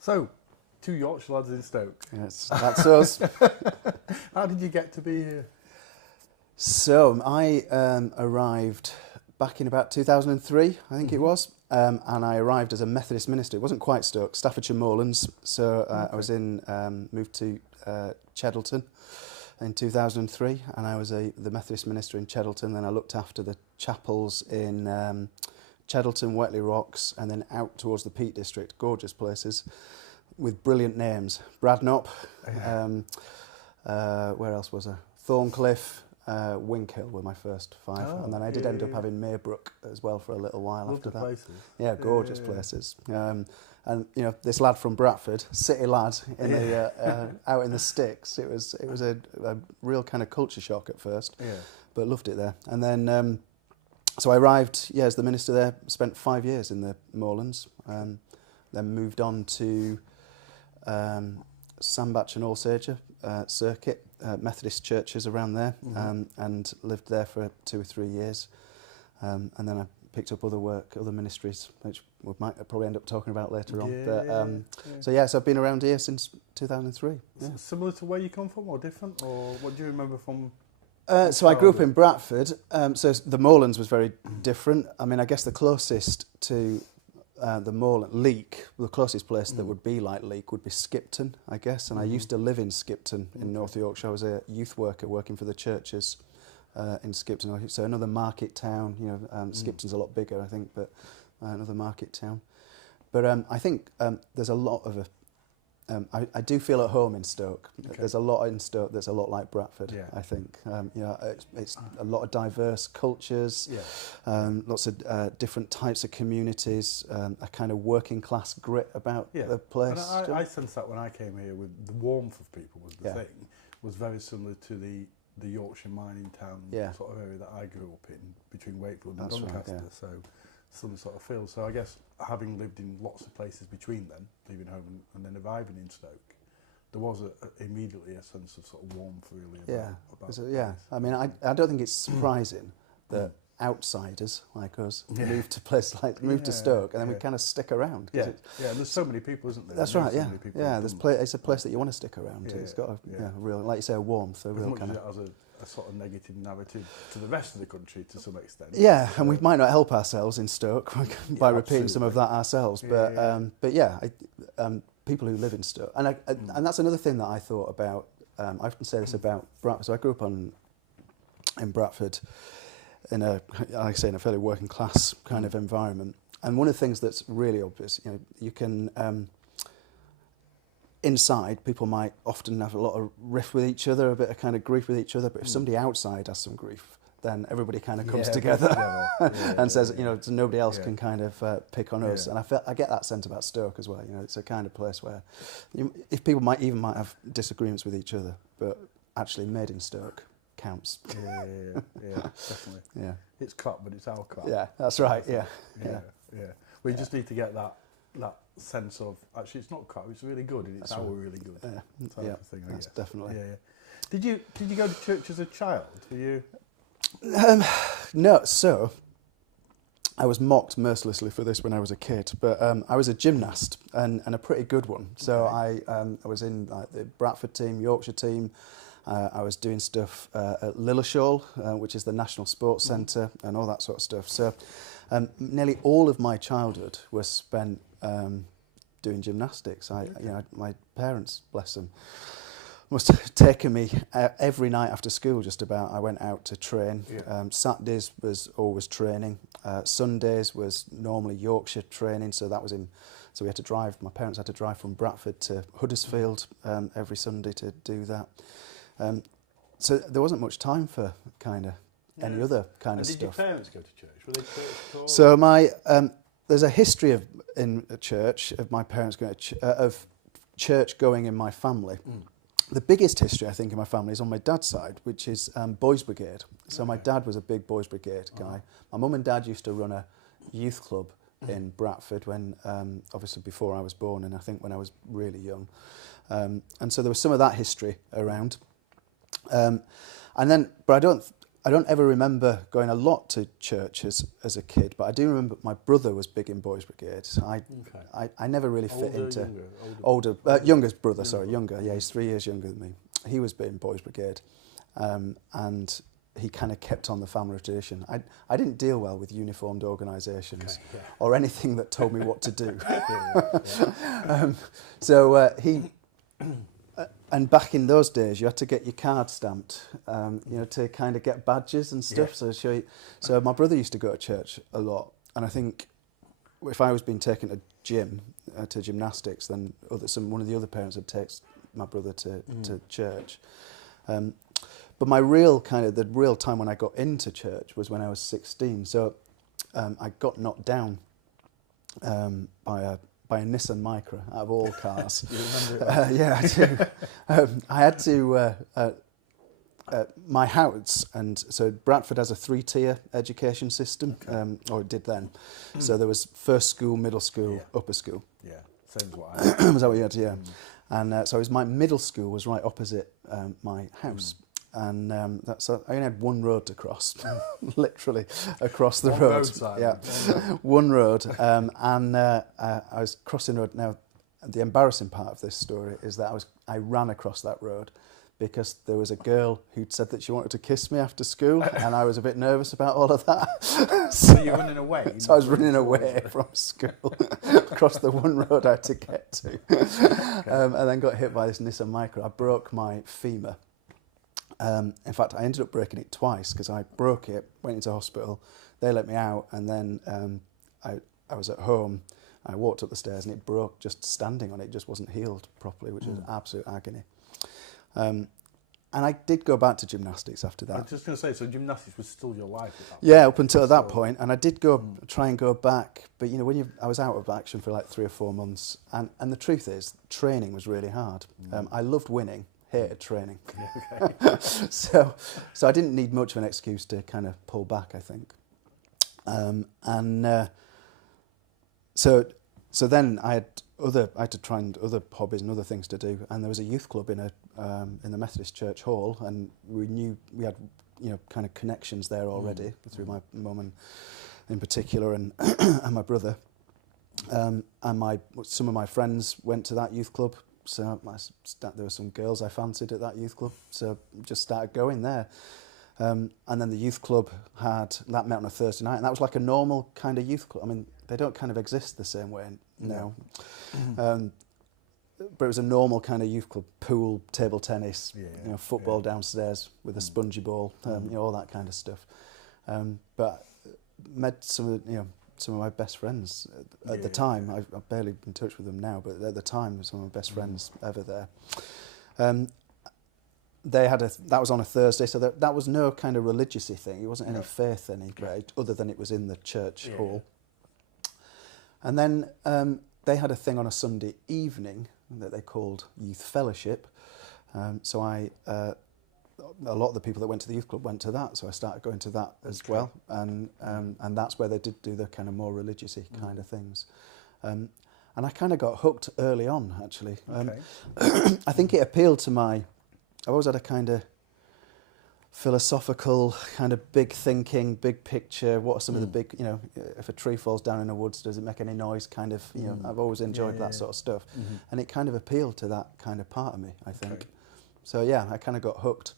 So, two Yorkshire lads in Stoke. Yes, that's us. How did you get to be here? So I arrived back in about 2003, I think it was, and I arrived as a Methodist minister. It wasn't quite Stoke, Staffordshire Moorlands. So I was moved to Cheddleton in 2003, and I was the Methodist minister in Cheddleton. Then I looked after the chapels in Cheddleton, Wetley Rocks, and then out towards the Peak District. Gorgeous places with brilliant names. Bradnop, where else was there? Thorncliffe, Winkhill were my first five, and then I did end up having Maybrook as well for a little while after that. Places. Yeah, gorgeous places. And you know, this lad from Bradford, city lad, in the out in the sticks. It was a real kind of culture shock at first, but loved it there. And then so I arrived, as the minister there. Spent 5 years in the Moorlands, then moved on to Sandbach and Alsager circuit, Methodist churches around there, and lived there for 2 or 3 years. And then I picked up other work, other ministries, which we might probably end up talking about later on. So I've been around here since 2003. Yeah. Similar to where you come from, or different, or what do you remember from? So I grew up in Bradford, so the Moorlands was very different. I mean, I guess the closest to the Moorland, Leek, the closest place that would be like Leek would be Skipton, I guess. And I used to live in Skipton in North Yorkshire. I was a youth worker working for the churches in Skipton. So another market town, Skipton's a lot bigger, I think, but another market town. But I think there's a lot of I do feel at home in Stoke. Okay. There's a lot in Stoke that's a lot like Bradford, I think. It's a lot of diverse cultures, lots of different types of communities, a kind of working class grit about the place. And I sensed that when I came here, with the warmth of people was the thing, was very similar to the Yorkshire mining town sort of area that I grew up in, between Wakefield and Doncaster. Right, so some sort of feel. So I guess having lived in lots of places between then, leaving home and then arriving in Stoke, there was immediately a sense of sort of warmth, really. About I mean, I don't think it's surprising that outsiders like us move to places like to Stoke, and then we kind of stick around. Yeah, there's so many people, isn't there? That's right. It's a place that you want to stick around. It's got a real, like you say, a warmth, a real kind of. As a sort of negative narrative to the rest of the country to some extent. Yeah, and we might not help ourselves in Stoke by repeating some of that ourselves. But people who live in Stoke, and that's another thing that I thought about. I often say this about Bradford. So I grew up in Bradford, in a fairly working class kind of environment. And one of the things that's really obvious, you can. Inside, people might often have a lot of riff with each other, a bit of kind of grief with each other, but if somebody outside has some grief, then everybody kind of comes together and says, so nobody else can kind of pick on us. And I get that sense about Stoke as well. It's a kind of place where if people might have disagreements with each other, but actually made in Stoke counts. Yeah, definitely. Yeah. It's crap, but it's our crap. Yeah, that's right, yeah. We just need to get that sense of, actually it's not crap, it's really good, and it's really good. Thing, I guess. Definitely. Did you go to church as a child? Were you? No, so I was mocked mercilessly for this when I was a kid, but I was a gymnast and a pretty good one. So I was in the Bradford team, Yorkshire team. I was doing stuff at Lilleshall, which is the National Sports Centre, and all that sort of stuff. So nearly all of my childhood was spent doing gymnastics. My parents, bless them, must have taken me every night after school just about. I went out to train. Saturdays was always training. Sundays was normally Yorkshire training, so we had to drive. My parents had to drive from Bradford to Huddersfield every Sunday to do that. So there wasn't much time for kind of any other kind of stuff. Did your parents go to church? Were they church at all? So there's a history in a church of my parents going to of church going in my family. The biggest history, I think, in my family is on my dad's side, which is Boys Brigade. So my dad was a big Boys Brigade guy. My mum and dad used to run a youth club in Bradford when, obviously before I was born, and I think when I was really young. And so there was some of that history around. But I I don't ever remember going a lot to church as a kid, but I do remember my brother was big in Boys Brigade. So I never really fit into... Younger brother, sorry, younger. Yeah, he's 3 years younger than me. He was big in Boys Brigade, and he kind of kept on the family tradition. I didn't deal well with uniformed organisations or anything that told me what to do. And back in those days, you had to get your card stamped, to kind of get badges and stuff. Yeah. So my brother used to go to church a lot, and I think if I was being taken to to gymnastics, then one of the other parents would take my brother to church. But the real time when I got into church was when I was 16. So I got knocked down by a Nissan Micra out of all cars. You remember it? Yeah, I do. I had to, my house, and so Bradford has a 3-tier education system, or it did then. So there was first school, middle school, upper school. Yeah, same as what I had. Was that what you had? Yeah. And so my middle school was right opposite my house. And so I only had one road to cross, literally across the road. Roadside. Yeah, one road. And I was crossing the road. Now, the embarrassing part of this story is that I ran across that road because there was a girl who'd said that she wanted to kiss me after school, and I was a bit nervous about all of that. So you're running away? So I was running away from school across the one road I had to get to, and then got hit by this Nissan Micra. I broke my femur. In fact, I ended up breaking it twice because I broke it, went into hospital, they let me out, and then I was at home. I walked up the stairs and it broke just standing on it. It just wasn't healed properly, which was absolute agony. And I did go back to gymnastics after that. I was just going to say, so gymnastics was still your life at that point? Yeah, up until that point. And I did try and go back, but I was out of action for like 3 or 4 months. And the truth is, training was really hard. I loved winning. Hated training. Okay. So I didn't need much of an excuse to kind of pull back, I think. So then I had to try and other hobbies and other things to do, and there was a youth club in the Methodist Church Hall, and we had kind of connections there already through my mum and in particular and and my brother, and some of my friends went to that youth club. So there were some girls I fancied at that youth club, so just started going there. And then the youth club that met on a Thursday night, and that was like a normal kind of youth club. I mean, they don't kind of exist the same way now. But it was a normal kind of youth club, pool, table tennis, football downstairs with a spongy ball, all that kind of stuff. But met some of my best friends at the time. I've barely been in touch with them now, but at the time, some of my best friends ever there. That was on a Thursday, so that was no kind of religious-y thing. It wasn't any faith other than it was in the church hall. And then they had a thing on a Sunday evening that they called Youth Fellowship. So a lot of the people that went to the youth club went to that, so I started going to that as well, and that's where they did do the kind of more religious-y kind of things. And I kind of got hooked early on, actually. I think it appealed to I've always had a kind of philosophical, kind of big thinking, big picture. What are some of the big, if a tree falls down in the woods, does it make any noise? Kind of, I've always enjoyed that sort of stuff. And it kind of appealed to that kind of part of me, I think. So yeah, I kind of got hooked.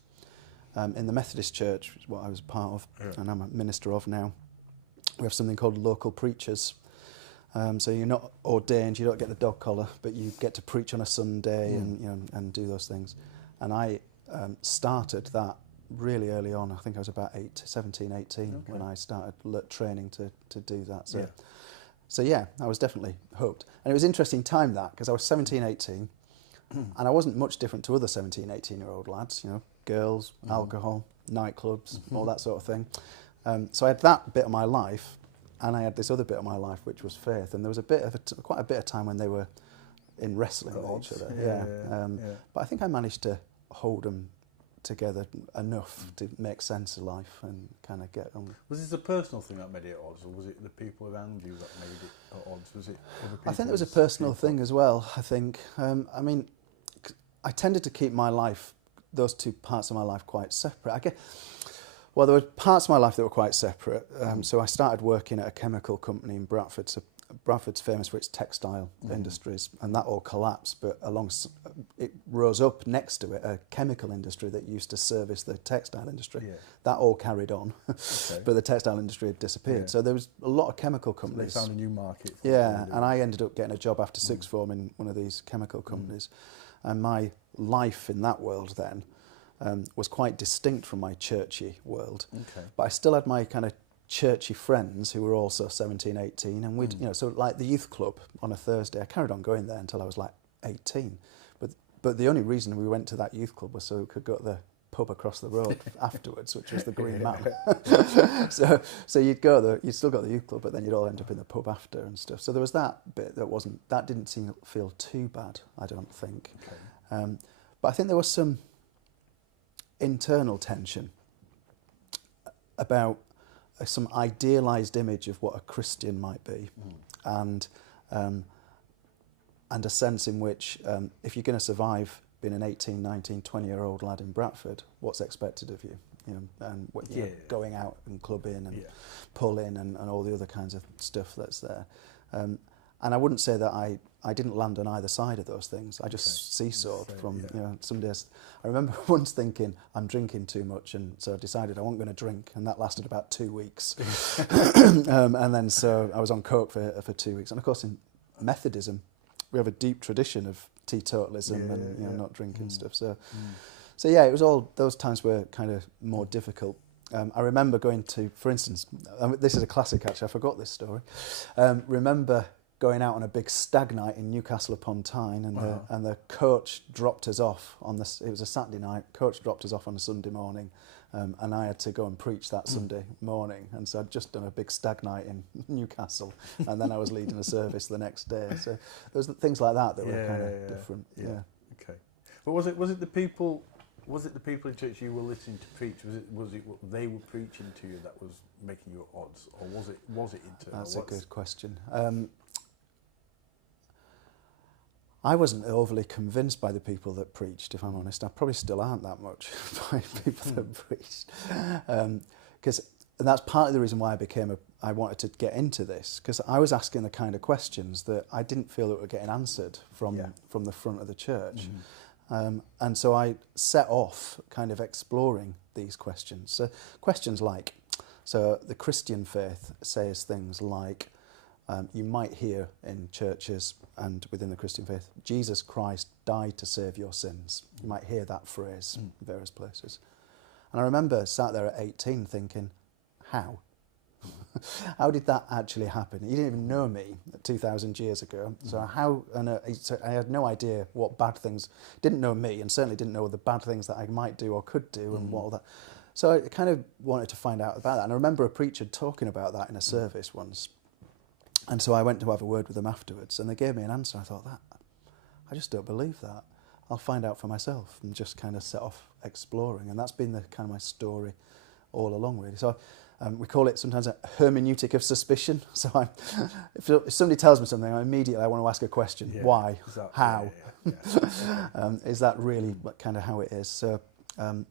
In the Methodist Church, which is what I was part of, and I'm a minister of now, we have something called local preachers. So you're not ordained, you don't get the dog collar, but you get to preach on a Sunday and do those things. And I started that really early on. I think I was about 17, 18 when I started training to do that. So yeah, I was definitely hooked. And it was an interesting time because I was 17, 18, and I wasn't much different to other 17, 18-year-old lads, girls, alcohol, nightclubs, all that sort of thing. So I had that bit of my life, and I had this other bit of my life, which was faith. And there was quite a bit of time when they were in wrestling with each other. But I think I managed to hold them together enough to make sense of life and kind of get on. Was this a personal thing that made it at odds, or was it the people around you that made it at odds? Was it other people? I think it was a personal thing as well. I think. I mean, I tended to keep those two parts of my life quite separate. Well, there were parts of my life that were quite separate. So I started working at a chemical company in Bradford. So Bradford's famous for its textile industries, and that all collapsed. But it rose up next to it a chemical industry that used to service the textile industry. Yeah. That all carried on, okay. But the textile industry had disappeared. Yeah. So there was a lot of chemical companies. So they found a new market. Yeah, and I ended up getting a job after sixth form in one of these chemical companies, and my life in that world then was quite distinct from my churchy world. Okay. But I still had my kind of churchy friends who were also 17, 18, and we'd, so like the youth club on a Thursday, I carried on going there until I was like 18. But the only reason we went to that youth club was so we could go to the pub across the road afterwards, which was the Green Man. So you'd go there, you'd still got the youth club, but then you'd all end up in the pub after and stuff. So there was that bit that didn't feel too bad, I don't think. Okay. But I think there was some internal tension about some idealised image of what a Christian might be, and a sense in which if you're going to survive being an 18, 19, 20-year-old lad in Bradford, what's expected of you? And going out and clubbing and pulling and all the other kinds of stuff that's there. And I wouldn't say that I didn't land on either side of those things. I just seesawed from, some days. I remember once thinking, I'm drinking too much, and so I decided I wasn't going to drink, and that lasted about 2 weeks. And then so I was on coke for 2 weeks. And of course in Methodism, we have a deep tradition of teetotalism and not drinking stuff. So yeah, it was all, those times were kind of more difficult. I remember going to, for instance, this is a classic actually, I forgot this story. Remember going out on a big stag night in Newcastle upon Tyne, and the coach dropped us off it was a Saturday night, coach dropped us off on a Sunday morning, and I had to go and preach that Sunday morning, and so I'd just done a big stag night in Newcastle, and then I was leading a service the next day. So there was things like that were kind of different. Yeah. Okay. But was it the people in church you were listening to preach? Was it what they were preaching to you that was making you at odds, or was it internal? That's a good question. I wasn't overly convinced by the people that preached, if I'm honest. I probably still aren't that much by people that preached. Because that's partly the reason why I wanted to get into this, because I was asking the kind of questions that I didn't feel that were getting answered from the front of the church. And so I set off kind of exploring these questions. So questions like, so the Christian faith says things like, you might hear in churches and within the Christian faith, Jesus Christ died to save your sins. You might hear that phrase in various places. And I remember sat there at 18 thinking, how? How did that actually happen? He didn't even know me 2,000 years ago. So so I had no idea what bad things, didn't know me, and certainly didn't know the bad things that I might do or could do and what all that. So I kind of wanted to find out about that. And I remember a preacher talking about that in a service once. And so I went to have a word with them afterwards, and they gave me an answer. I thought, I just don't believe that. I'll find out for myself, and just kind of set off exploring. And that's been the kind of my story all along, really. So we call it sometimes a hermeneutic of suspicion. So if somebody tells me something, I want to ask a question. Why? Exactly. How? Is that really kind of how it is? So, and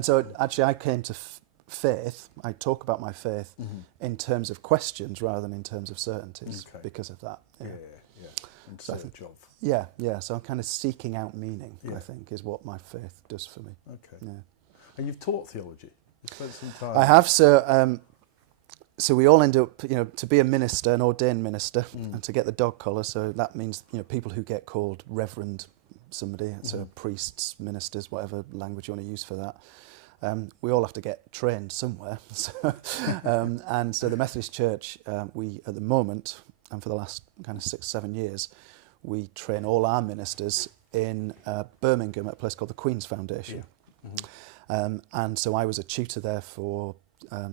so actually I came to faith. I talk about my faith in terms of questions rather than in terms of certainties because of that. In search of. Yeah. So I'm kind of seeking out meaning, I think, is what my faith does for me. Okay. Yeah. And you've taught theology. You spent some time. I have. So we all end up, to be a minister, an ordained minister, and to get the dog collar. So that means, people who get called reverend somebody, so priests, ministers, whatever language you want to use for that. We all have to get trained somewhere. And so the Methodist Church, we, at the moment, and for the last kind of 6-7 years, we train all our ministers in Birmingham at a place called the Queen's Foundation. And so I was a tutor there for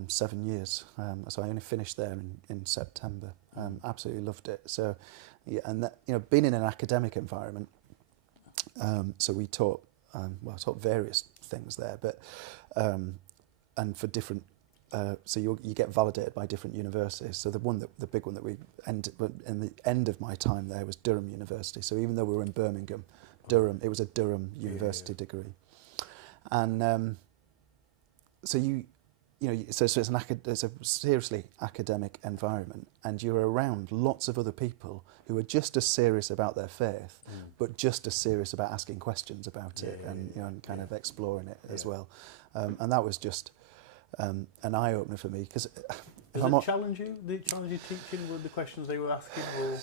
7 years. So I only finished there in September. Absolutely loved it. So, and that, being in an academic environment, so we taught, I taught various things there, but and for different, so you get validated by different universities. So the big one that in the end of my time there was Durham University. So even though we were in Birmingham, it was a Durham University degree, and so you know, so it's a seriously academic environment, and you're around lots of other people who are just as serious about their faith, but just as serious about asking questions about it, and you know, and kind of exploring it as well. And that was just an eye opener for me, because Did it challenge you? Did it challenge you teaching with the questions they were asking? Or?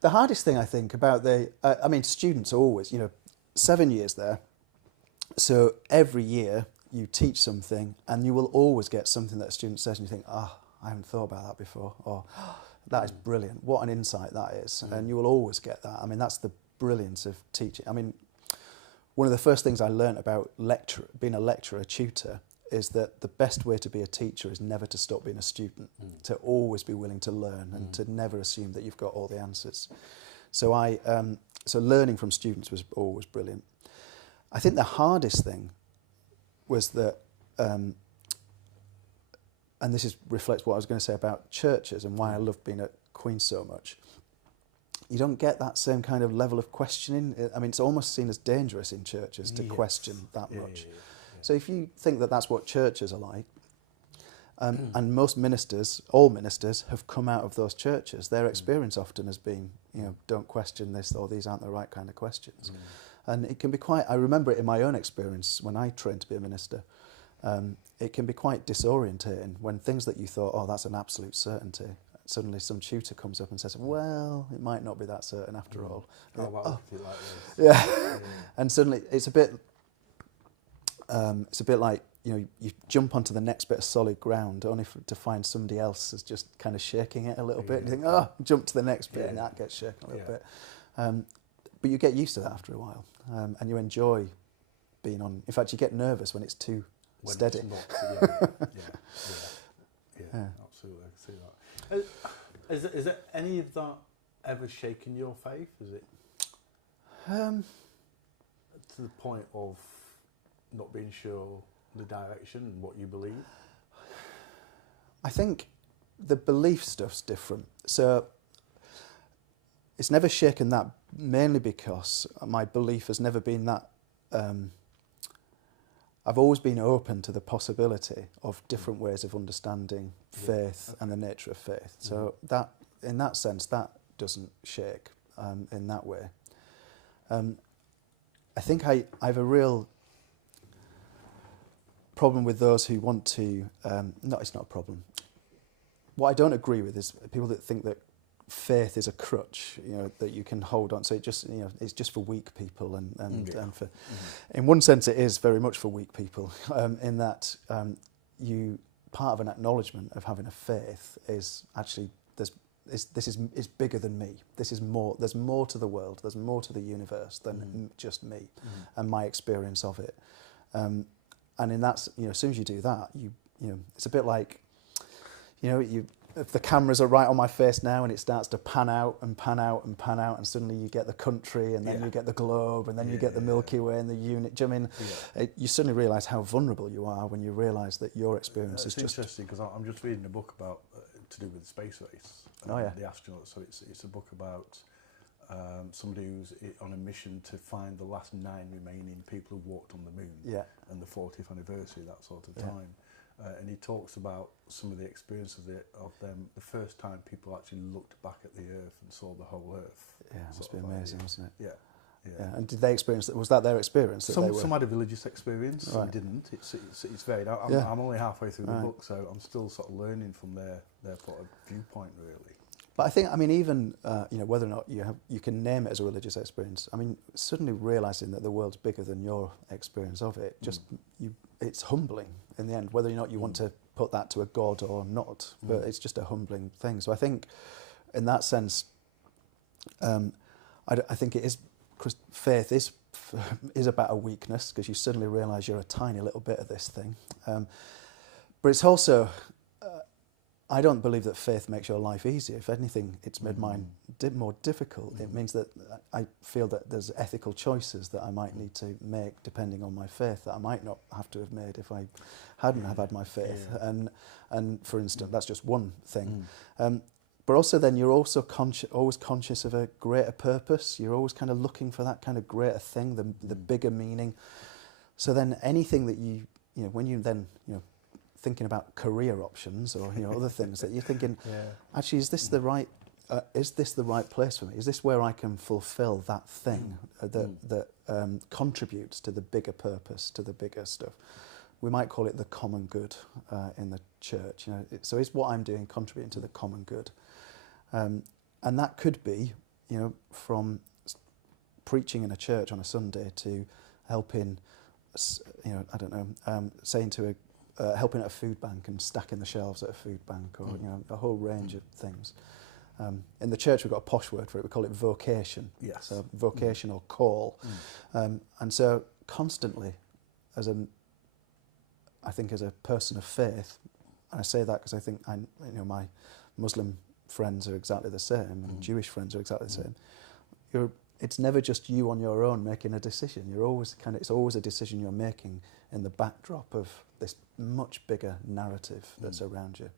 The hardest thing, I think, about I mean, students are always, you know, 7 years there, so every year you teach something, and you will always get something that a student says, and you think, I haven't thought about that before, or that is brilliant, what an insight that is, and you will always get that. I mean, that's the brilliance of teaching. I mean, one of the first things I learned about being a lecturer, a tutor, is that the best way to be a teacher is never to stop being a student, to always be willing to learn, and to never assume that you've got all the answers. So so learning from students was always brilliant. I think the hardest thing was that, and this reflects what I was going to say about churches and why I love being at Queen's so much. You don't get that same kind of level of questioning. I mean, it's almost seen as dangerous in churches to question that much. So if you think that that's what churches are like, and most ministers, all ministers, have come out of those churches, their experience often has been, you know, don't question this, or these aren't the right kind of questions. And it can be I remember it in my own experience when I trained to be a minister, it can be quite disorientating when things that you thought, oh, that's an absolute certainty, suddenly some tutor comes up and says, well, it might not be that certain after all. Like this. And suddenly it's a bit like, you know, you jump onto the next bit of solid ground only to find somebody else is just kind of shaking it a little bit. And you think, oh, jump to the next bit, and that gets shaken a little bit. But you get used to that after a while, and you enjoy being on. In fact, you get nervous when it's too steady. Absolutely, I can see that. Is it any of that ever shaken your faith? Is it to the point of not being sure the direction and what you believe? I think the belief stuff's different. So it's never shaken that, mainly because my belief has never been that. I've always been open to the possibility of different ways of understanding faith and the nature of faith. So that, in that sense, that doesn't shake in that way. I think I have a real problem with those who want to. No, it's not a problem. What I don't agree with is people that think that faith is a crutch, you know, that you can hold on. So it just, you know, it's just for weak people, and for, in one sense, it is very much for weak people. In that, part of an acknowledgement of having a faith is actually this is bigger than me. This is more. There's more to the world. There's more to the universe than just me and my experience of it. And in that, you know, as soon as you do that, you know, it's a bit like, you know, if the cameras are right on my face now and it starts to pan out and pan out and pan out, and suddenly you get the country, and then you get the globe, and then you get the Milky Way and the unit. Do you know what I mean? You suddenly realise how vulnerable you are when you realise that your experience is just... It's interesting because I'm just reading a book about to do with the space race. The astronauts. So it's a book about somebody who's on a mission to find the last 9 remaining people who walked on the moon, and the 40th anniversary, that sort of time. And he talks about some of the experiences of them, the first time people actually looked back at the Earth and saw the whole Earth. Yeah, it must be amazing, wasn't it? Yeah. And did they experience that? Was that their experience? Some had a religious experience, some didn't. It's varied. I'm only halfway through the book, so I'm still sort of learning from their sort of viewpoint, really. But I think, I mean, even you know, whether or not you can name it as a religious experience. I mean, suddenly realising that the world's bigger than your experience of it, it's humbling in the end. Whether or not you want to put that to a god or not, but it's just a humbling thing. So I think, in that sense, I think it is. Faith is about a weakness, because you suddenly realise you're a tiny little bit of this thing. But it's also. I don't believe that faith makes your life easier. If anything, it's made mine more difficult. It means that I feel that there's ethical choices that I might need to make depending on my faith that I might not have to have made if I hadn't have had my faith. And for instance, that's just one thing. But also then you're also always conscious of a greater purpose. You're always kind of looking for that kind of greater thing, the bigger meaning. So then anything that you know, when you then, you know, thinking about career options or other things that you're thinking, actually, is this the right place for me? Is this where I can fulfil that thing that contributes to the bigger purpose, to the bigger stuff? We might call it the common good in the church. So is what I'm doing contributing to the common good? And that could be, from preaching in a church on a Sunday to helping, saying to helping at a food bank and stacking the shelves at a food bank, or a whole range of things. In the church, we've got a posh word for it. We call it vocation. Yes. So vocation or call. And so constantly, I think as a person of faith, and I say that because I think my Muslim friends are exactly the same, and Jewish friends are exactly the same. It's never just you on your own making a decision. It's always a decision you're making in the backdrop of this much bigger narrative that's around you.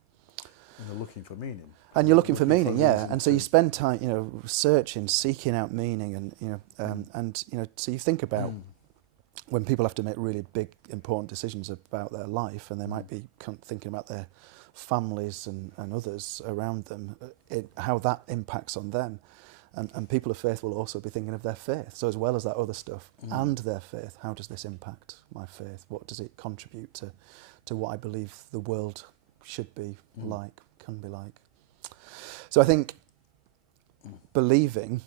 And you're looking for meaning. And you're looking for meaning, yeah. And so you spend time, searching, seeking out meaning, and so you think about when people have to make really big, important decisions about their life, and they might be thinking about their families and others around them, how that impacts on them. And people of faith will also be thinking of their faith. So as well as that other stuff and their faith, how does this impact my faith? What does it contribute to what I believe the world should be like, can be like? So I think believing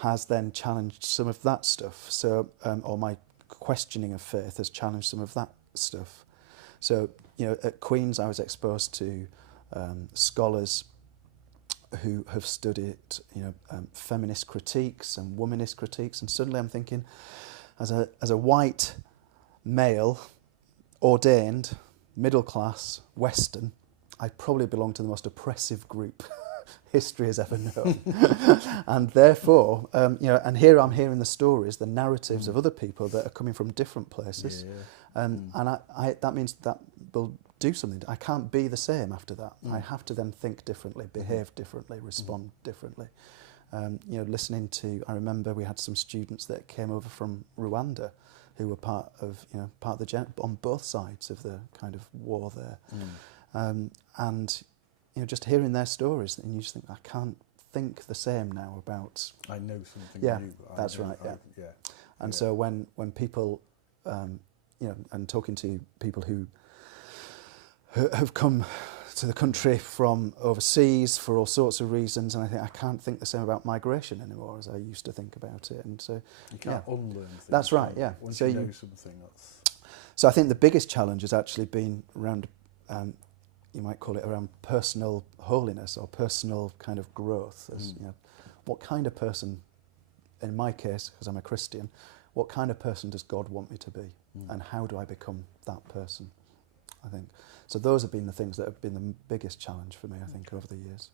has then challenged some of that stuff. So, or my questioning of faith has challenged some of that stuff. So, at Queen's I was exposed to scholars who have studied, feminist critiques and womanist critiques, and suddenly I'm thinking, as a white male, ordained, middle class, Western, I probably belong to the most oppressive group history has ever known, and therefore, and here I'm hearing the stories, the narratives of other people that are coming from different places, and that means that will do something. I can't be the same after that. I have to then think differently, behave differently, respond differently. Listening to, I remember we had some students that came over from Rwanda who were part of the on both sides of the kind of war there, and just hearing their stories, and you just think, I can't think the same now about. I know something new. That's right. And so when people, and talking to people who have come to the country from overseas for all sorts of reasons, and I think I can't think the same about migration anymore as I used to think about it. And so you can't unlearn things. That's right. Yeah. Once you know something, that's. So I think the biggest challenge has actually been around, you might call it around personal holiness or personal kind of growth. As what kind of person, in my case, because I'm a Christian, what kind of person does God want me to be, and how do I become that person? I think. So those have been the things that have been the biggest challenge for me, I think, over the years.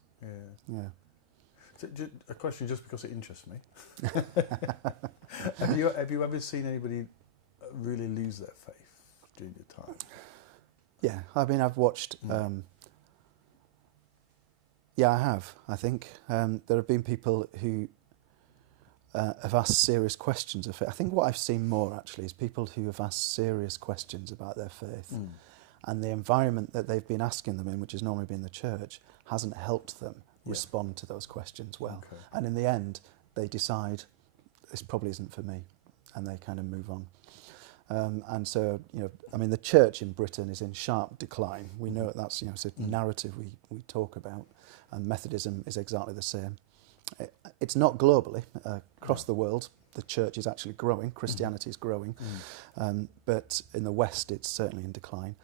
Yeah. So, a question just because it interests me. Have you ever seen anybody really lose their faith during your time? Yeah, I mean, I've watched. I have. I think there have been people who have asked serious questions of faith. I think what I've seen more actually is people who have asked serious questions about their faith. And the environment that they've been asking them in, which has normally been the church, hasn't helped them respond to those questions well. Okay. And in the end, they decide, this probably isn't for me, and they kind of move on. And so, the church in Britain is in sharp decline. We know that's, it's a narrative we talk about, and Methodism is exactly the same. It's not globally. Across the world, the church is actually growing, Christianity is growing, but in the West, it's certainly in decline.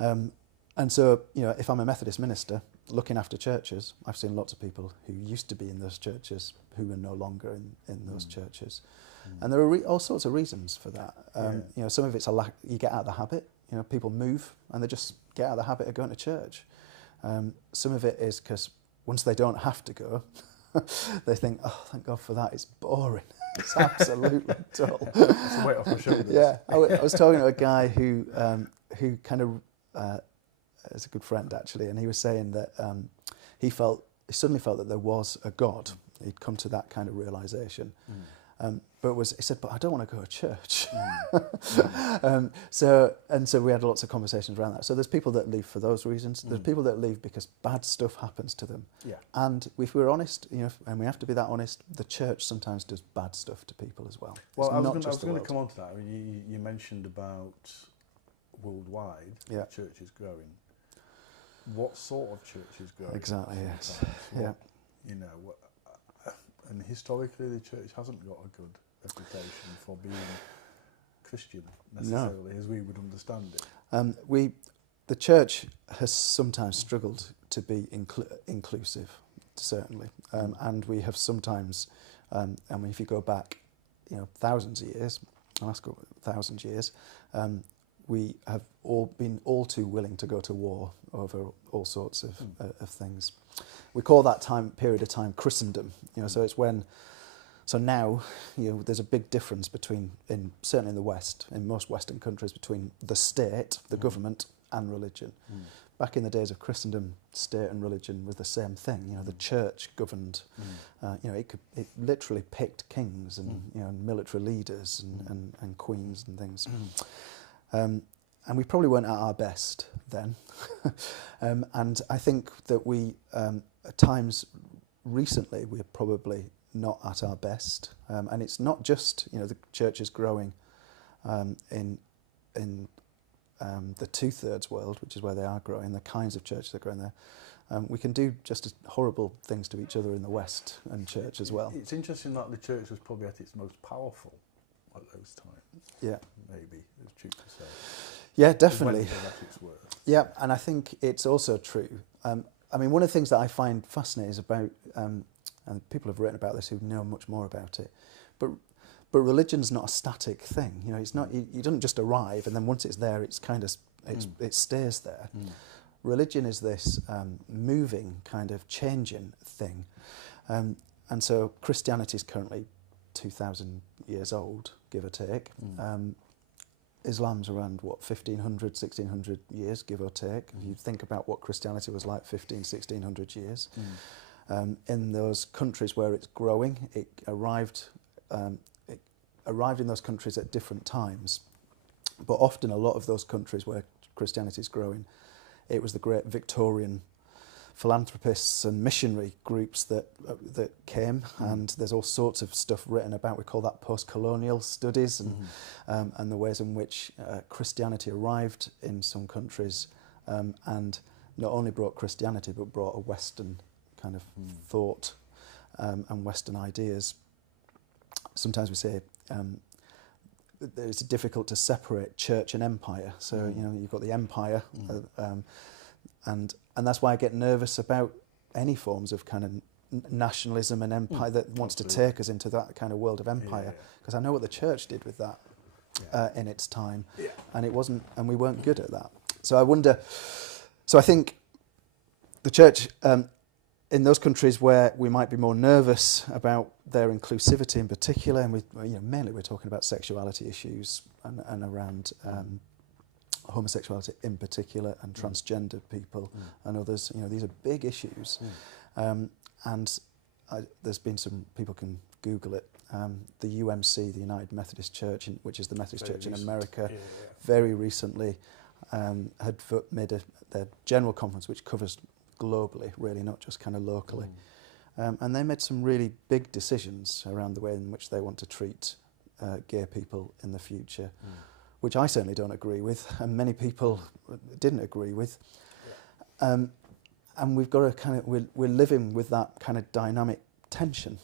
And so, if I'm a Methodist minister looking after churches, I've seen lots of people who used to be in those churches who are no longer in those churches. And there are all sorts of reasons for that. Some of it's you get out of the habit. People move and they just get out of the habit of going to church. Some of it is because once they don't have to go, they think, oh, thank God for that, it's boring. It's absolutely dull. It's a weight off my shoulders. Yeah, I was talking to a guy who kind of, is a good friend actually, and he was saying that he suddenly felt that there was a God. He'd come to that kind of realisation. He said, but I don't want to go to church. So we had lots of conversations around that. So there's people that leave for those reasons. There's people that leave because bad stuff happens to them. Yeah. And if we're honest, and we have to be that honest, the church sometimes does bad stuff to people as well. Well, I was going to come on to that. I mean, you mentioned about worldwide, church is growing. What sort of church is growing? Exactly, yes. You know, and historically the church hasn't got a good reputation for being Christian necessarily, as we would understand it. The church has sometimes struggled to be inclusive, certainly, and we have sometimes. I mean, if you go back, thousands of years, Alaska, 1,000 years, we have all been all too willing to go to war over all sorts of things. We call that period of time Christendom. So it's when. So now, there's a big difference certainly in the West, in most Western countries, between the state, the government, and religion. Back in the days of Christendom, state and religion was the same thing. The church governed. It literally picked kings and military leaders and queens and things. And we probably weren't at our best then. And I think that we, at times recently, we're probably not at our best. And it's not just, the church is growing in the two-thirds world, which is where they are growing, the kinds of churches that are growing there. We can do just as horrible things to each other in the West and church as well. It's interesting that the church was probably at its most powerful at those times. Yeah. Maybe, it's true to say. Yeah, definitely. Yeah, and I think it's also true. I mean, one of the things that I find fascinating is about, and people have written about this who know much more about it, but religion's not a static thing. It's not. You don't just arrive and then once it's there, it's kind of it stays there. Religion is this moving, kind of changing thing, and so Christianity is currently 2,000 years old, give or take. Islam's around, 1,500, 1,600 years, give or take. If you think about what Christianity was like 1,600 years. In those countries where it's growing, it arrived in those countries at different times. But often a lot of those countries where Christianity is growing, it was the great Victorian philanthropists and missionary groups that came, and there's all sorts of stuff written about. We call that post-colonial studies, and the ways in which Christianity arrived in some countries, and not only brought Christianity but brought a Western kind of thought and Western ideas. Sometimes we say it's difficult to separate church and empire. So you've got the empire, and that's why I get nervous about any forms of kind of nationalism and empire that wants to take us into that kind of world of empire. Because I know what the church did with that in its time, and it wasn't, and we weren't good at that. So I wonder. So I think the church in those countries where we might be more nervous about their inclusivity in particular, and mainly we're talking about sexuality issues and around. Homosexuality in particular, and transgender people and others. These are big issues, and there's been some people can Google it. The UMC, the United Methodist Church, which is the Methodist Church in America, very recently had made their general conference, which covers globally, really, not just kind of locally, and they made some really big decisions around the way in which they want to treat gay people in the future. Which I certainly don't agree with, and many people didn't agree with. And we've got to we're living with that kind of dynamic tension.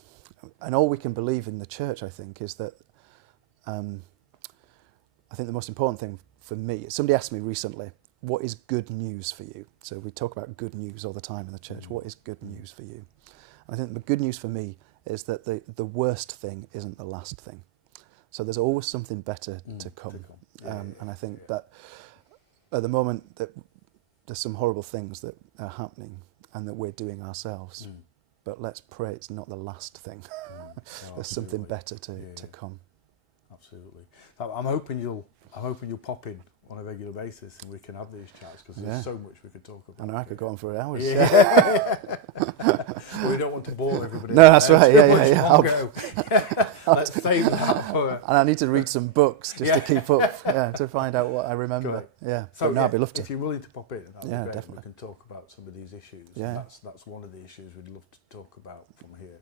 And all we can believe in the church, I think, is that I think the most important thing for me, somebody asked me recently, what is good news for you? So we talk about good news all the time in the church. What is good news for you? And I think the good news for me is that the worst thing isn't the last thing. So there's always something better to come. And I think that at the moment that there's some horrible things that are happening and that we're doing ourselves. But let's pray it's not the last thing. There's something better to come. Absolutely. I'm hoping you'll pop in on a regular basis, and we can have these chats, because there's so much we could talk about. I know, I could go on for hours. Well, we don't want to bore everybody. No, that's right. Yeah. Let's save that for. And I need to read some books just to keep up, to find out what I remember. Correct. Yeah. So no, I'd be love to. If you're willing to pop in, that'd be great. Definitely. We can talk about some of these issues. Yeah. That's one of the issues we'd love to talk about from here,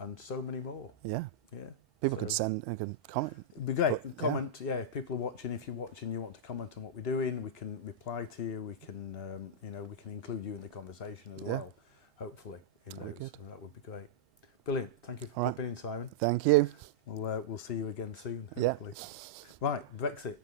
and so many more. Yeah. Yeah. People could send and can comment. It'd be great. Comment, if people are watching, if you're watching, you want to comment on what we're doing, we can reply to you. We can, we can include you in the conversation as well. Hopefully, Very good. So that would be great. Brilliant. Thank you for popping in, Simon. Thank you. We'll see you again soon. Hopefully. Right, Brexit.